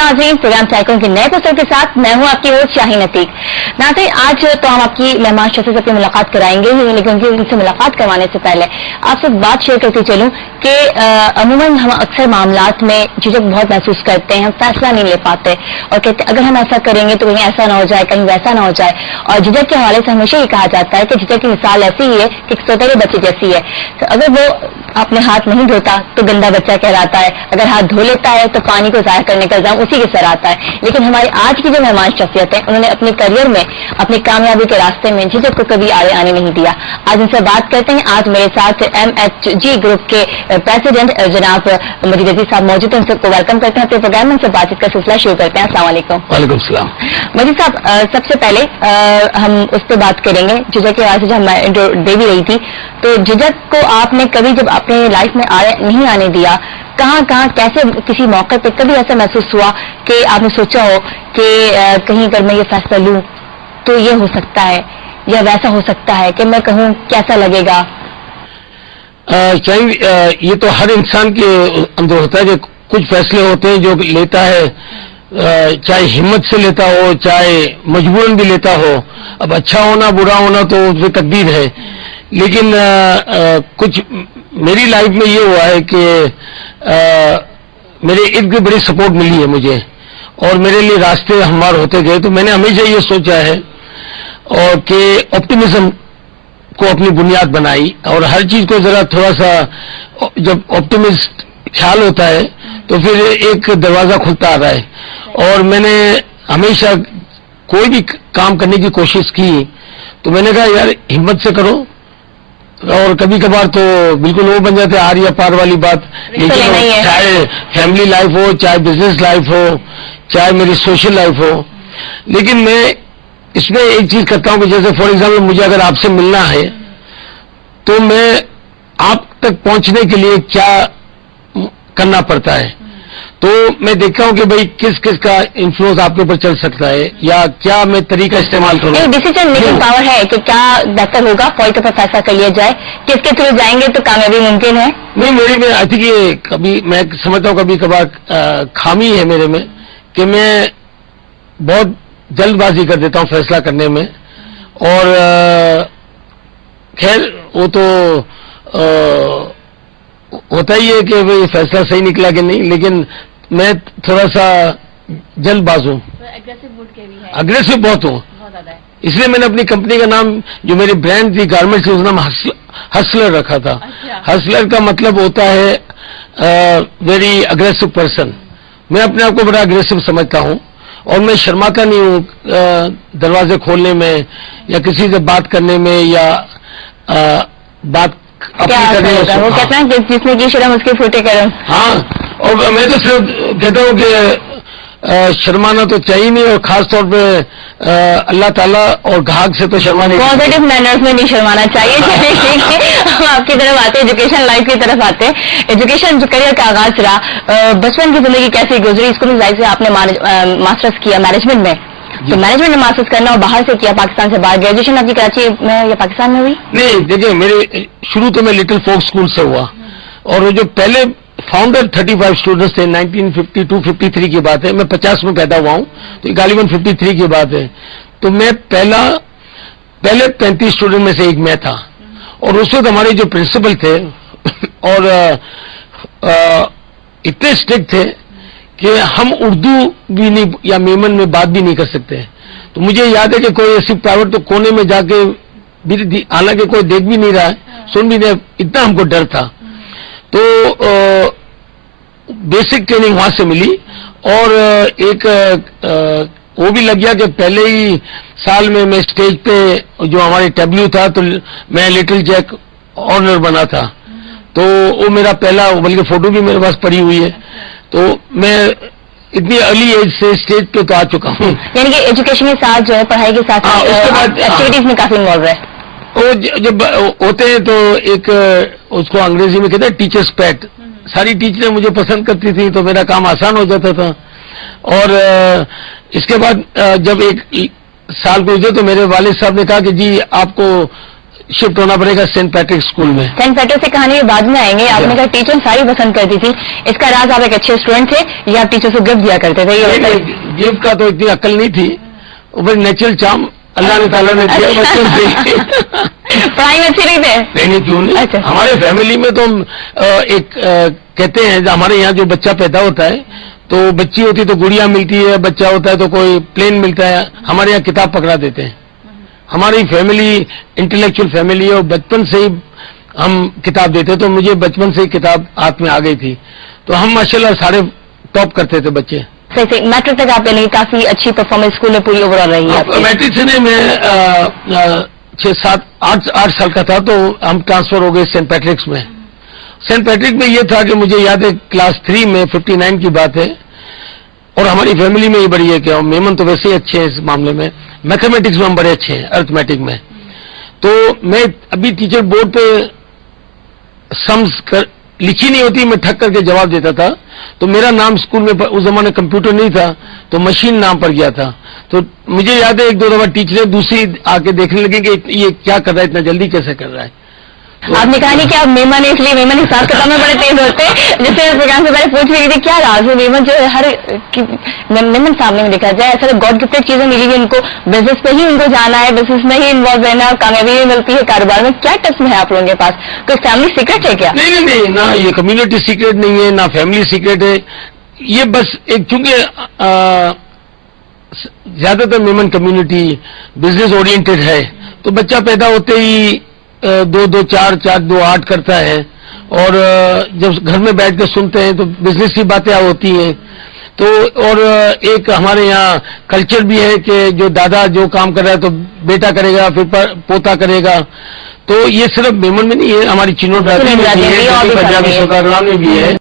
नाज़रीन, programme tycoon के नए एपिसोड के साथ मैं हूं आपकी होस्ट शाहीन अतीक। नाज़रीन, आज तो हम आपकी मेहमान शख्सियत से अपनी मुलाकात कराएंगे ही, लेकिन उनसे मुलाकात करवाने से पहले आपसे बात शेयर करती चलूं कि अमूमन हम अक्सर मामलात में झिझक बहुत महसूस करते हैं, हम फैसला नहीं ले पाते और कहते अगर हम ऐसा करेंगे तो कहीं ऐसा ना हो जाए, कहीं वैसा ना हो जाए। और झिझक के हवाले से हमेशा ये कहा जाता है कि झिझक की मिसाल ऐसी ही है कि एक सोते बच्चे जैसी है। तो अगर वो अपने हाथ नहीं धोता तो गंदा बच्चा कहलाता है, अगर हाथ धो लेता है तो पानी को ज़ाया करने का इल्जाम उसी के सर आता है। लेकिन हमारी आज की जो मेहमान शख्सियत है, उन्होंने अपने करियर में, अपनी कामयाबी के रास्ते में झिझक को कभी आड़े आने नहीं दिया। आज उनसे बात करते हैं। आज मेरे साथ MHG ग्रुप के प्रेसिडेंट जनाब मजीद अजीज साहब मौजूद हैं, उनको वेलकम करते हैं अपने प्रोग्राम में। उनसे बातचीत का सिलसिला शुरू करते हैं। अस्सलाम वालेकुम। वालेकुम सलाम। मजीद साहब, सबसे पहले हम उस पर बात करेंगे झिझक के हवाले से, जब मैं इंट्रो दे भी रही थी तो झिझक को आपने कभी जब अपने लाइफ में नहीं आने दिया, कहाँ कैसे, किसी मौके पे कभी ऐसा महसूस हुआ कि आपने सोचा हो कि कहीं अगर मैं ये फैसला लूं तो ये हो सकता है या वैसा हो सकता है कि मैं कहूँ कैसा लगेगा? ये तो हर इंसान के अंदर होता है कि कुछ फैसले होते हैं जो लेता है, चाहे हिम्मत से लेता हो, चाहे मजबूरन भी लेता हो। अब अच्छा होना बुरा होना तो उसमें तकदीर है, लेकिन कुछ मेरी लाइफ में ये हुआ है कि मेरे इर्द गिर्द बड़ी सपोर्ट मिली है मुझे और मेरे लिए रास्ते हमवार होते गए। तो मैंने हमेशा ये सोचा है और कि ऑप्टिमिज्म को अपनी बुनियाद बनाई, और हर चीज को जरा थोड़ा सा जब ऑप्टिमिस्ट ख्याल होता है तो फिर एक दरवाजा खुलता आ रहा है। और मैंने हमेशा कोई भी काम करने की कोशिश की तो मैंने कहा यार हिम्मत से करो, और कभी कभार तो बिल्कुल वो बन जाते आर या पार वाली बात। लेकिन चाहे फैमिली लाइफ हो, चाहे बिजनेस लाइफ हो, चाहे मेरी सोशल लाइफ हो, लेकिन मैं इसमें एक चीज करता हूं कि जैसे फॉर एग्जाम्पल मुझे अगर आपसे मिलना है तो मैं आप तक पहुंचने के लिए क्या करना पड़ता है, तो मैं देखता हूं कि भाई किस किस का इन्फ्लुएंस आपके ऊपर चल सकता है या क्या मैं तरीका इस्तेमाल करूं। एक डिसीजन मेकिंग पावर है कि क्या बेहतर होगा, फौरी तौर पर फैसला कर लिया जाए, किसके थ्रू जाएंगे तो कामयाबी मुमकिन है। नहीं, मेरे में आई थिंक ये कभी मैं समझता हूं कभी कभार खामी है मेरे में कि मैं बहुत जल्दबाजी कर देता हूं फैसला करने में। और खैर वो तो होता ही है कि भाई फैसला सही निकला कि नहीं, लेकिन मैं थोड़ा सा जल्दबाज हूँ, अग्रेसिव बहुत हूँ। इसलिए मैंने अपनी कंपनी का नाम, जो मेरी ब्रांड थी गारमेंट्स की, उसका नाम हसलर रखा था। हसलर का मतलब होता है वेरी अग्रेसिव पर्सन। मैं अपने आप को बड़ा अग्रेसिव समझता हूँ और मैं शर्माता नहीं हूँ दरवाजे खोलने में या किसी से बात करने में या बात अपनी करने में। वो कहते हैं कि जिसने की शर्म उसके फूटे करम। हाँ, और मैं तो सिर्फ कहता हूँ कि शर्माना तो चाहिए नहीं, और खास तौर पे अल्लाह ताला और ग्राहक से तो शर्माना। पॉजिटिव मैनर्स में नहीं शर्माना चाहिए। हम आपकी तरफ आते हैं, एजुकेशन लाइफ की तरफ आते हैं। एजुकेशन जो करियर का आगाज रहा, बचपन की जिंदगी कैसी गुजरी? इसको भी जाहिर से आपने मास्टर्स किया मैनेजमेंट में, तो मैनेजमेंट में मास्टर्स करना और बाहर से किया, पाकिस्तान से बाहर। ग्रेजुएशन आपकी कराची में या पाकिस्तान में हुई? नहीं, देखिए मेरे शुरू तो मैं लिटिल फोक स्कूल से हुआ, और वो जो पहले फाउंडर 35 स्टूडेंट्स थे, 1952-53 की बात है, मैं 50 में पैदा हुआ हूं तो ये गालिबन 53 की बात है। तो मैं पहले 35 स्टूडेंट में से एक मैं था, और उस वक्त हमारे जो प्रिंसिपल थे और इतने स्ट्रिक्ट थे कि हम उर्दू भी नहीं या मेमन में बात भी नहीं कर सकते। तो मुझे याद है कि कोई ऐसी प्राइवेट तो कोने में जाके भी, हालांकि कोई देख भी नहीं रहा है, सुन भी नहीं, इतना हमको डर था। तो बेसिक ट्रेनिंग वहां से मिली, और एक वो भी लग गया कि पहले ही साल में मैं स्टेज पे जो हमारे डब्ल्यू था तो मैं लिटिल जैक ऑनर बना था। तो वो मेरा पहला, बल्कि फोटो भी मेरे पास पड़ी हुई है। तो मैं इतनी अर्ली एज से स्टेज पे तो आ चुका हूँ। यानी कि एजुकेशन के साथ जो है, पढ़ाई के साथ एक्टिविटीज में काफी इन्वॉल्व है। वो जब होते हैं तो एक उसको अंग्रेजी में कहते हैं टीचर्स पेट। सारी टीचरें मुझे पसंद करती थी तो मेरा काम आसान हो जाता था। और इसके बाद जब एक साल गुजरे तो मेरे वालिद साहब ने कहा कि जी आपको शिफ्ट होना पड़ेगा सेंट पैट्रिक स्कूल में। सेंट पैट्रिक से कहानी में बाद में आएंगे। आपने कहा टीचर सारी पसंद करती थी, इसका राज आप एक अच्छे स्टूडेंट थे या आप टीचर को गिफ्ट दिया करते थे? ये बताइए। गिफ्ट का तो इतनी अक्ल नहीं थी, वो नेचुरल चार्म अल्लाह ने ताला ने दिया बचपन से। पढ़ाई में अच्छे नहीं थे? नहीं, क्यों नहीं। अच्छा। हमारे फैमिली में तो कहते हैं हमारे यहाँ जो बच्चा पैदा होता है तो बच्ची होती है तो गुड़िया मिलती है, बच्चा होता है तो कोई प्लेन मिलता है, हमारे यहाँ किताब पकड़ा देते हैं। हमारी फैमिली इंटेलेक्चुअल फैमिली है और बचपन से ही हम किताब देते, तो मुझे बचपन से ही किताब हाथ में आ गई थी, तो हम माशाल्लाह सारे टॉप करते थे बच्चे। सही मैट्रिक तक आपके लिए काफी अच्छी परफॉर्मेंस स्कूल में पूरी ओवरऑल रही है? मैट्रिक से नहीं, मैं 6-7-8 साल का था तो हम ट्रांसफर हो गए सेंट पैट्रिक्स में। सेंट पैट्रिक में ये था कि मुझे याद है क्लास 3 में 59 की बात है, और हमारी फैमिली में ये बड़ी है कि मेमन तो वैसे ही अच्छे हैं इस मामले में, मैथमेटिक्स में हम बड़े अच्छे हैं, अर्थमेटिक में। तो मैं अभी टीचर बोर्ड पे सम्स लिखी नहीं होती, मैं ठक करके जवाब देता था, तो मेरा नाम स्कूल में उस जमाने कंप्यूटर नहीं था तो मशीन नाम पर गया था। तो मुझे याद है 1-2 दफा टीचरें दूसरी आके देखने लगे कि ये क्या कर रहा है, इतना जल्दी कैसे कर रहा है। आपने कहा नहीं कि आप मेमन है इसलिए मेमन हिसाब किताब में बड़े तेज होते हैं। जैसे प्रोग्राम से पहले पूछ रही थी क्या राज है मेमन जो है हर मेमन सामने में देखा जाए ऐसा गॉड गिफ्टेड चीजें मिली हुई उनको, बिजनेस पे ही उनको जाना है, बिजनेस में ही इन्वॉल्व रहना है, कामयाबी मिलती है कारोबार में। क्या टिप्स है आप लोगों के पास? कोई फैमिली सीक्रेट है क्या? नहीं, ना ये कम्युनिटी सीक्रेट नहीं है, ना फैमिली सीक्रेट है, ये बस एक चूंकि ज्यादातर मेमन कम्युनिटी बिजनेस ओरिएंटेड है, तो बच्चा पैदा होते ही 2-2, 4-4, 2, 8 करता है, और जब घर में बैठ कर सुनते हैं तो बिजनेस की बातें होती हैं। तो और एक हमारे यहाँ कल्चर भी है कि जो दादा जो काम कर रहा है तो बेटा करेगा, फिर पोता करेगा। तो ये सिर्फ मेमन में नहीं है, हमारी चिनोट में भी है, पंजाबी सौदागरों में भी है।